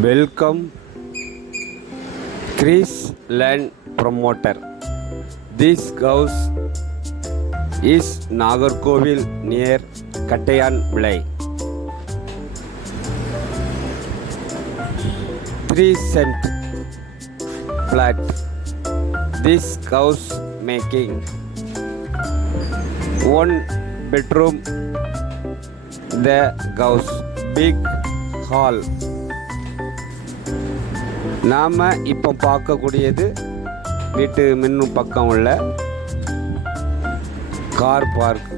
Welcome, Chris Land Promoter. This house is Nagarkovil near Kattayan Vilai. 3 cent flat. This house making 1 bedroom. The house big hall. நாம் இப்போ பார்க்கக்கூடியது வீட்டு மின்னு பக்கம் உள்ள கார் பார்க்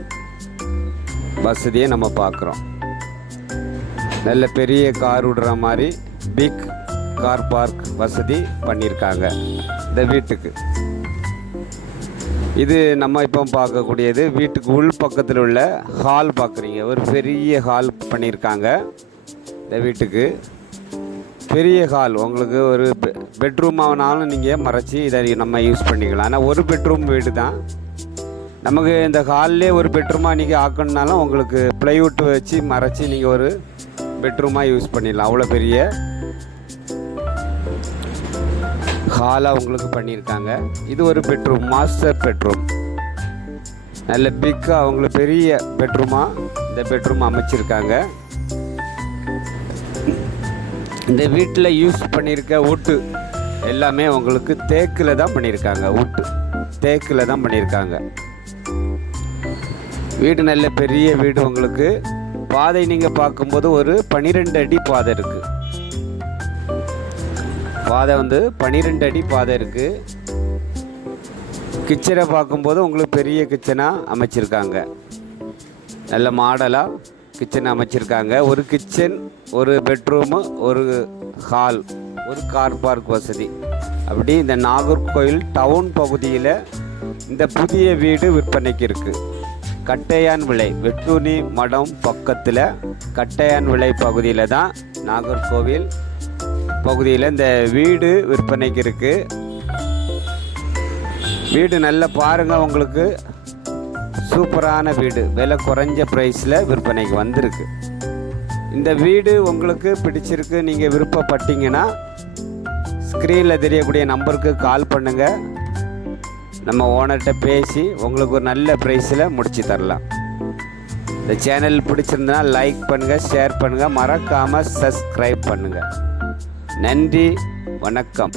வசதியை நம்ம பார்க்குறோம். நல்ல பெரிய கார் விடுற மாதிரி பிக் கார் பார்க் வசதி பண்ணியிருக்காங்க இந்த வீட்டுக்கு. இது நம்ம இப்போ பார்க்கக்கூடியது வீட்டுக்கு உள் பக்கத்தில் உள்ள ஹால் பார்க்குறீங்க. ஒரு பெரிய ஹால் பண்ணியிருக்காங்க இந்த வீட்டுக்கு. பெரிய ஹால் உங்களுக்கு ஒரு பெட்ரூமானாலும் நீங்கள் மறைச்சி இதை நம்ம யூஸ் பண்ணிக்கலாம். ஆனால் ஒரு பெட்ரூம் வீடு தான். நமக்கு இந்த ஹால்லே ஒரு பெட்ரூமாக நீங்கள் ஆக்கணுனாலும் உங்களுக்கு ப்ளைவுட் வச்சு மறைச்சி நீங்கள் ஒரு பெட்ரூமாக யூஸ் பண்ணிடலாம். அவ்வளோ பெரிய ஹாலாக உங்களுக்கு பண்ணியிருக்காங்க. இது ஒரு பெட்ரூம், மாஸ்டர் பெட்ரூம். நல்ல பிக்காக அவங்களுக்கு பெரிய பெட்ரூமாக இந்த பெட்ரூம் அமைச்சிருக்காங்க. இந்த வீட்டில் யூஸ் பண்ணியிருக்க வுட்டு எல்லாமே உங்களுக்கு தேக்கில் தான் பண்ணியிருக்காங்க. வுட்டு தேக்கில் தான் பண்ணியிருக்காங்க. வீடு நல்ல பெரிய வீடு. உங்களுக்கு பாதை நீங்கள் பார்க்கும்போது ஒரு 12 அடி பாதை இருக்குது. பாதை 12 அடி பாதை இருக்குது. கிச்சனை பார்க்கும்போது உங்களுக்கு பெரிய கிச்சனாக அமைச்சிருக்காங்க. நல்ல மாடலாக கிச்சன் அமைச்சிருக்காங்க. ஒரு கிச்சன், ஒரு பெட்ரூமு, ஒரு ஹால், ஒரு கார் பார்க் வசதி. அப்படி இந்த நாகர்கோவில் டவுன் பகுதியில் இந்த புதிய வீடு விற்பனைக்கு இருக்குது. கட்டையான் விளை, வெட்டுனி மடம் பக்கத்தில் கட்டையான் விளை பகுதியில் தான் நாகர்கோவில் பகுதியில் இந்த வீடு விற்பனைக்கு இருக்குது. வீடு நல்லா பாருங்கள், உங்களுக்கு சூப்பரான வீடு, விலை குறைஞ்ச ப்ரைஸில் விற்பனைக்கு வந்திருக்கு. இந்த வீடு உங்களுக்கு பிடிச்சிருக்கு, நீங்கள் விருப்பப்பட்டீங்கன்னா ஸ்க்ரீனில் தெரியக்கூடிய நம்பருக்கு கால் பண்ணுங்கள். நம்ம ஓனர்கிட்ட பேசி உங்களுக்கு ஒரு நல்ல ப்ரைஸில் முடித்து தரலாம். இந்த சேனல் பிடிச்சிருந்தனா லைக் பண்ணுங்கள், ஷேர் பண்ணுங்கள், மறக்காமல் சப்ஸ்கிரைப் பண்ணுங்கள். நன்றி, வணக்கம்.